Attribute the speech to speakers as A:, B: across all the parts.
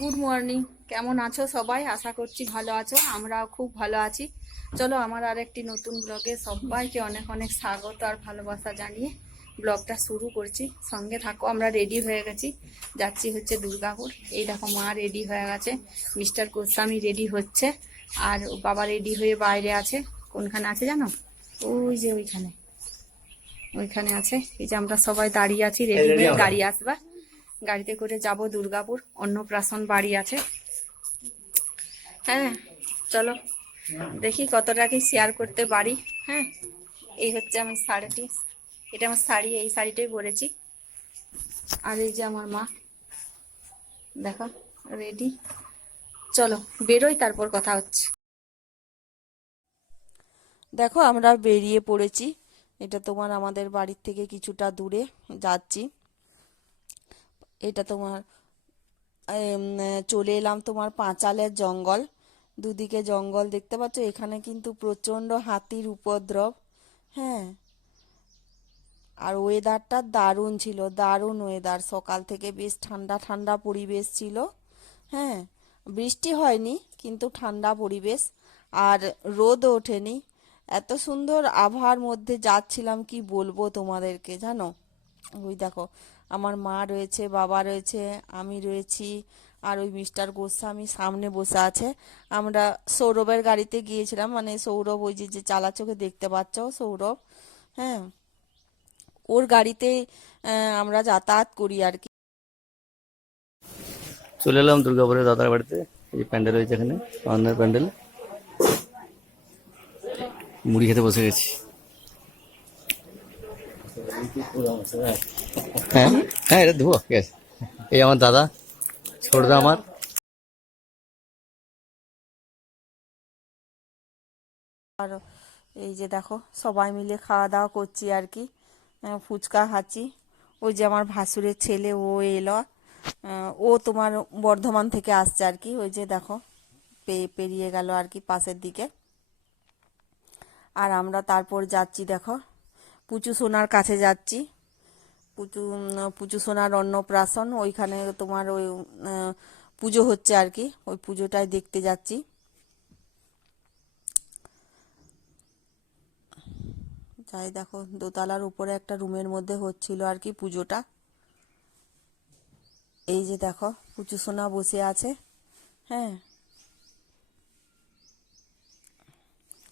A: Good morning কেমন আছো সবাই? আশা করছি ভালো আছো। আমরাও খুব ভালো আছি। চলো আমার আর একটি নতুন ব্লগে সবাইকে অনেক অনেক স্বাগত আর ভালোবাসা জানিয়ে ব্লগটা শুরু করছি। সঙ্গে থাকো আমরা রেডি হয়ে গেছি। যাচ্ছি হচ্ছে দুর্গাপুর। এই দেখো মা রেডি হয়ে গেছে। মিস্টার গোস্বামী রেডি হচ্ছে। আর বাবা রেডি হয়ে বাইরে আছে। কোনখানে আছে জানো? ওই যে ওইখানে। ওইখানে আছে। এই যে আমরা সবাই দাঁড়িয়ে আছি রেডি হয়ে গাড়ি আসবা। গাড়িতে করে যাব দুর্গাপুর। অন্নপ্রাশন বাড়ি আছে। হ্যাঁ চলো। দেখি কতটা কি শেয়ার করতে পারি। হ্যাঁ এই হচ্ছে আমার শাড়িটি। এটা আমার শাড়ি, এই শাড়িটাই পরেছি। আর এই যে আমার মা। দেখো রেডি চলো, বেরোই, তারপর কথা হচ্ছে।
B: দেখো, আমরা বেরিয়ে পড়েছি। এটা তোমার আমাদের বাড়ির থেকে কিছুটা দূরে যাচ্ছি। এটা তোমার চলে এলাম তোমার পাঁচালের জঙ্গল। দুদিকে জঙ্গল দেখতে পাচ্ছ, এখানে কিন্তু প্রচণ্ড হাতির উপদ্রব। হ্যাঁ। আর ওয়েদারটা দারুণ ছিল, দারুণ ওয়েদার সকাল থেকে বেশ ঠান্ডা ঠান্ডা পরিবেশ ছিল। হ্যাঁ। বৃষ্টি হয়নি, কিন্তু ঠান্ডা পরিবেশ। আর রোদ ওঠেনি। এত সুন্দর আবহাওয়ার মধ্যে যাচ্ছিলাম, কি বলব তোমাদেরকে, জানো? ওই দেখো আমার মা রয়েছে, বাবা রয়েছে, আমি রয়েছি, আর ওই মিস্টার গোস্বামী সামনে বসে আছে। আমরা সৌরভের গাড়িতে গিয়েছিলাম মানে সৌরভ ওই যে যে চালাচোকে দেখতে পাচ্ছ সৌরভ হ্যাঁ? ওর গাড়িতে আমরা যাতায়াত করি আর কি।
C: চলে এলাম দুর্গাপুরের দাদার বাড়িতে, এই প্যান্ডেল হয়েছে এখানে প্যান্ডেল। মুড়ি খেতে বসে গেছি। হ্যাঁ? হ্যাঁ এটা এই আমার দাদা, ছোটদা আমার।
B: আর এই যে দেখো, সবাই মিলে খাওয়া দাওয়া করছি আর কি। ফুচকা খাচ্ছি। ওই যে আমার ভাসুরের ছেলে, ও এলো। ও তোমার বর্ধমান থেকে আসছে আর কি। ওই যে দেখো পেরিয়ে গেল আর কি পাশের দিকে। আর আমরা তারপর যাচ্ছি, দেখো। পুচু সোনার কাছে যাচ্ছি। পুচু পুচু সোনার অন্নপ্রাশন, ওইখানে তোমার ওই পুজো হচ্ছে আর কি, ওই পুজোটাই দেখতে যাচ্ছি। তাই দেখো, দোতলার উপরে একটা রুমের মধ্যে হচ্ছিল আর কি পুজোটা। এই যে দেখো, পুচু সোনা বসে আছে হ্যাঁ।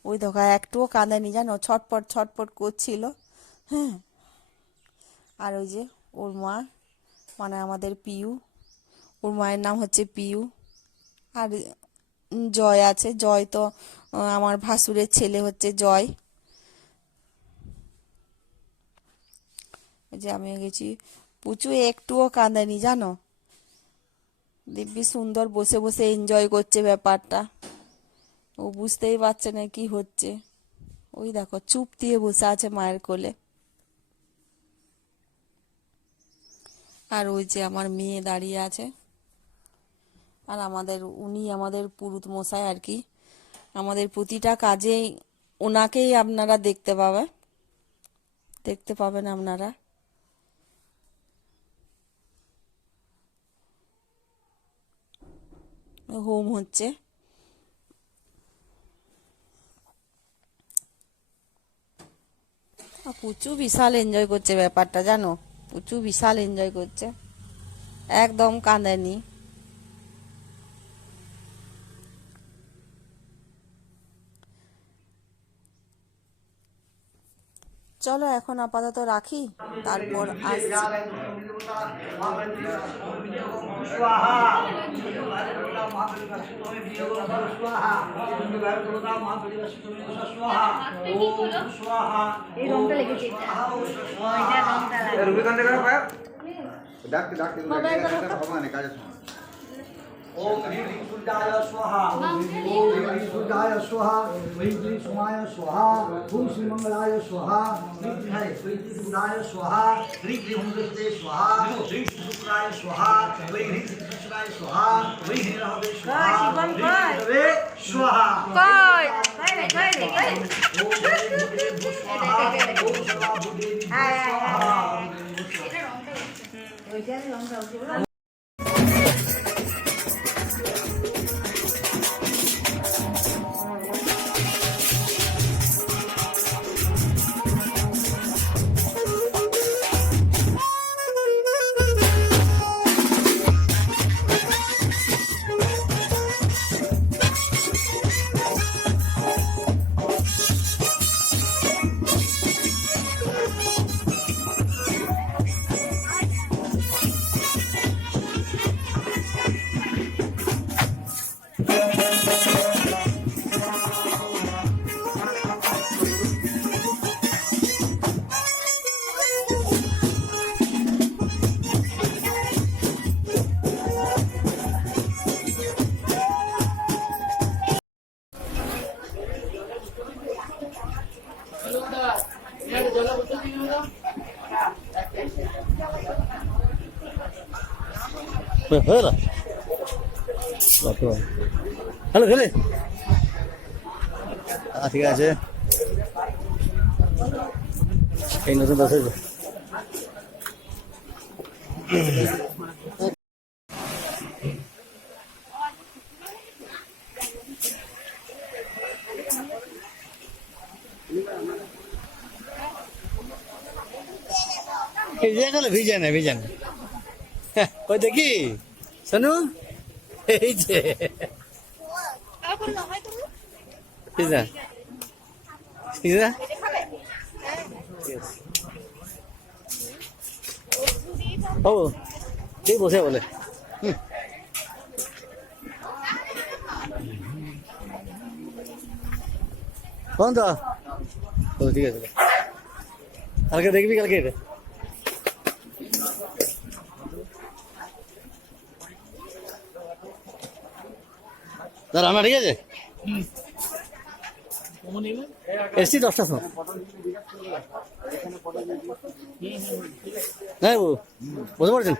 B: ওই দেখো, একটুও কাঁদেনি জানো, ছটপট ছটপট করছিল। হ্যাঁ। আর ওই যে ওর মা মানে আমাদের পিউ, ওর মায়ের নাম হচ্ছে পিউ। আর জয় আছে, জয় তো আমার ভাসুরের ছেলে হচ্ছে জয়। যে আমি গেছি। পুচু একটুও কাঁদেনি, জানো? দিব্যি সুন্দর বসে বসে এনজয় করছে ব্যাপারটা। ও বুঝতেই পারছে না কি হচ্ছে। ওই দেখো, চুপ দিয়ে বসে আছে মায়ের কোলে। আর ওই যে আমার মেয়ে দাঁড়িয়ে আছে। আর আমাদের, উনি আমাদের পুরুত মশাই আর কি। আমাদের প্রতিটা কাজেই ওনাকেই আপনারা দেখতে পাবে। দেখতে পাবেন আপনারা। হোম হচ্ছে। প্রচুর বিশাল এনজয় করছে ব্যাপারটা, জানো? পুচু বিশাল এনজয় করছে। একদম কাঁদেনি। চলো এখন আপাতত রাখি তারপর আসছি।
D: এই রংটা লেগেছে। এটা রংটা লাগে
E: রুবিকান্তে করো পায় ডাকতে ডাকতে ভগবানের কাজে শোনো।
F: ওম হ্রিং সূর্যায় স্বাহা। ওম হ্রিং সূর্যায় স্বাহা হ্রিং হ্রিং সোমায় স্বাহা। ওম শ্রীমঙ্গলায় স্বাহা। হ্রিং হ্রিং হ্রিং ত্রিপুরায় স্বাহা। হ্রিং হ্রিং হংসে স্বাহা। হ্রিং ত্রিপুরায় স্বাহা হ্রিং হ্রিং ত্রিপুরায় স্বাহা। হ্রিং
D: হ্রিং
F: হবে
D: স্বাহা
F: হ্রিং হবে স্বাহা
A: কই
D: কই কই কই
F: ওম হ্রিং
D: স্বাহা। ওম স্বাহা।
F: বুদ্ধি
D: স্বাহা ওইটা লঙ্কা
C: হয়ে না হ্যালো খেলে হ্যাঁ, ঠিক আছে। এই নতুন দশ গেল ভিজে না ভিজে না কই দেখি? শোনু এই যে। পিজা পিজা ও ঠিক বসে বলে। হুম। কোন তো ও ঠিক আছে। কালকে দেখবি, কালকে। এটা রান্না ঠিক আছে? এসছি দশটার সময়। হ্যাঁ বাবু বসে পড়েছেন?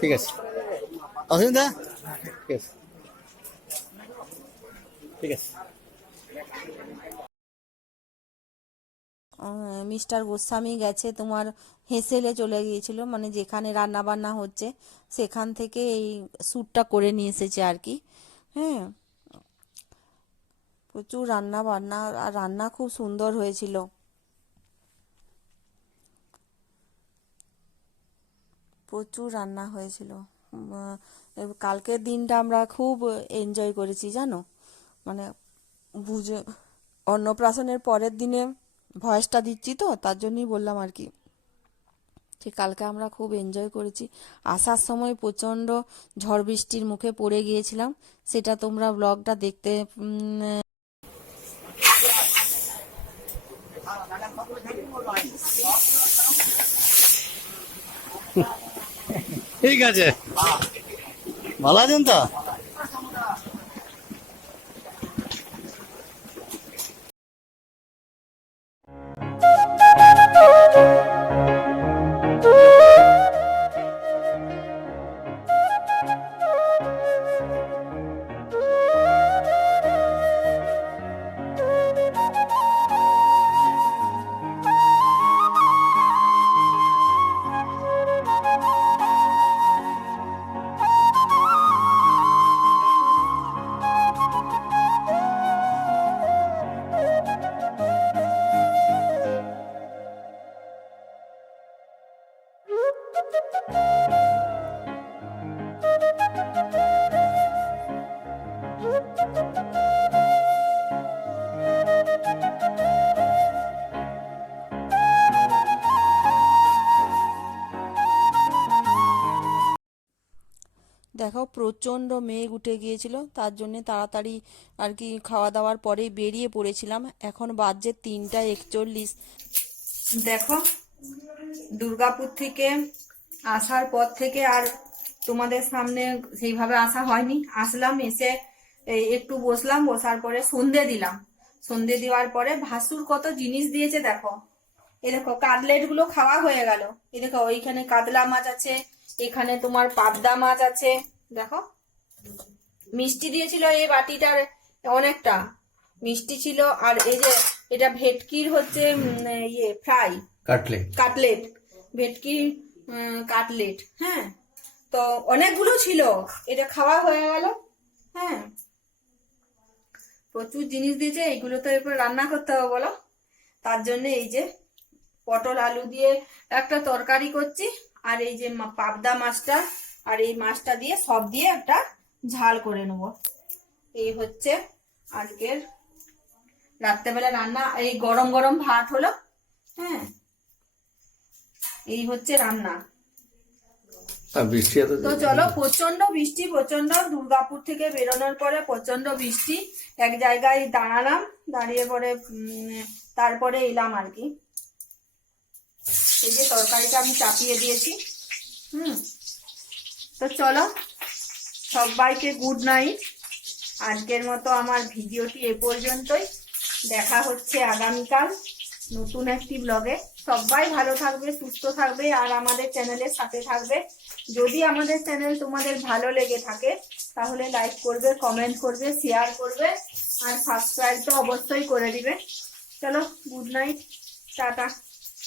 C: ঠিক আছে। অসুবিধা? ঠিক আছে। ঠিক আছে।
B: মিস্টার গোস্বামী গেছে, তোমার হেসেলে চলে গিয়েছিল মানে যেখানে রান্না বান্না হচ্ছে, সেখান থেকে এই শ্যুটটা করে নিয়ে এসেছে আর কি। হ্যাঁ প্রচুর রান্না বান্না, আর রান্না খুব সুন্দর হয়েছিল। প্রচুর রান্না হয়েছিল। কালকের দিনটা আমরা খুব এনজয় করেছি, জানো? মানে বুঝে অন্নপ্রাশনের পরের দিনে ভয়েসটা দিচ্ছি তো, তার জন্যই বললাম আর কি। ঠিক কালকে আমরা খুব এনজয় করেছি। আসার সময় প্রচণ্ড ঝড় বৃষ্টির মুখে পড়ে গিয়েছিলাম। সেটা তোমরা ব্লগটা দেখতে
C: ঠিক আছে। ভালো আছেন তো?
B: প্রচণ্ড মেঘ উঠে গিয়েছিল, তার জন্য তাড়াতাড়ি আর কি খাওয়া দাওয়ার পরেই বেরিয়ে পড়েছিলাম। এখন বাজছে তিনটা একচল্লিশ।
A: দেখো, দুর্গাপুর থেকে আসার পর থেকে আর তোমাদের সামনে সেইভাবে আসা হয়নি। আসলাম, এসে একটু বসলাম, বসার পরে সন্ধে দিলাম। সন্ধে দেওয়ার পরে ভাসুর কত জিনিস দিয়েছে দেখো। এই দেখো কাটলেটগুলো খাওয়া হয়ে গেল। এই দেখো, ওইখানে কাতলা মাছ আছে, এখানে তোমার পাবদা মাছ আছে। দেখো। মিষ্টি দিয়েছিল এই বাটিটার অনেকটা। মিষ্টি ছিল আর এই যে এটা ভেটকির হচ্ছে ইয়ে ফ্রাই।
C: কাটলে
A: কাটলেট। ভেটকি কাটলেট হ্যাঁ। তো অনেকগুলো ছিল। এটা খাওয়া হয়ে গেল হ্যাঁ। প্রচুর জিনিস দিয়েছে এইগুলো তো এরপর রান্না করতে হবে বলো। তার জন্য এই যে পটল আলু দিয়ে একটা তরকারি করছি আর এই যে পাবদা মাছটা আর এই মাছটা দিয়ে সব দিয়ে একটা ঝাল করে নেব। এই হচ্ছে আজকের রাত্রেবেলা রান্না। এই গরম গরম ভাত হলো হ্যাঁ? এই হচ্ছে রান্না। তো চলো প্রচণ্ড বৃষ্টি প্রচণ্ড দুর্গাপুর থেকে বেরোনোর পরে প্রচণ্ড বৃষ্টি। এক জায়গায় দাঁড়ালাম দাঁড়িয়ে পরে উম, তারপরে এলাম আর কি। এই যে তরকারিটা আমি চাপিয়ে দিয়েছি হুম? তো চলো, সবাইকে গুড নাইট আজকের মতো আমার ভিডিওটি এ পর্যন্তই। দেখা হচ্ছে আগামীকাল নতুন একটি ব্লগে সবাই ভালো থাকবে, সুস্থ থাকবে আর আমাদের চ্যানেলের সাথে থাকবে। যদি আমাদের চ্যানেল তোমাদের ভালো লেগে থাকে, তাহলে লাইক করবে কমেন্ট করবে শেয়ার করবে আর সাবস্ক্রাইব তো অবশ্যই করে দিবে। চলো গুড নাইট টাটা।